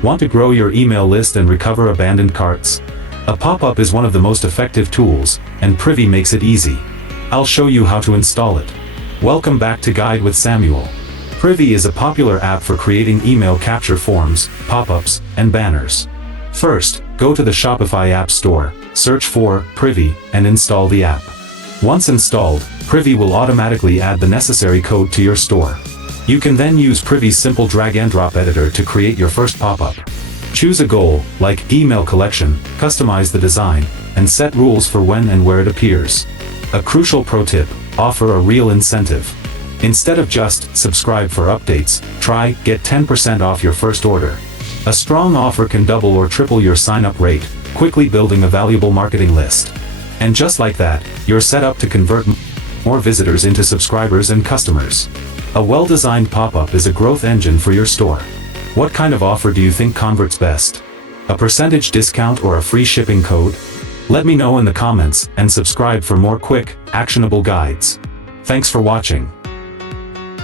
Want to grow your email list and recover abandoned carts? A pop-up is one of the most effective tools, and Privy makes it easy. I'll show you how to install it. Welcome back to Guide with Samuel. Privy is a popular app for creating email capture forms, pop-ups, and banners. First, go to the Shopify App Store, search for Privy, and install the app. Once installed, Privy will automatically add the necessary code to your store. You can then use Privy's simple drag-and-drop editor to create your first pop-up. Choose a goal, like email collection, customize the design, and set rules for when and where it appears. A crucial pro tip: offer a real incentive. Instead of just subscribe for updates, try get 10% off your first order. A strong offer can double or triple your sign-up rate, quickly building a valuable marketing list. And just like that, you're set up to convert more visitors into subscribers and customers. A well-designed pop-up is a growth engine for your store. What kind of offer do you think converts best? A percentage discount or a free shipping code? Let me know in the comments, and subscribe for more quick, actionable guides. Thanks for watching.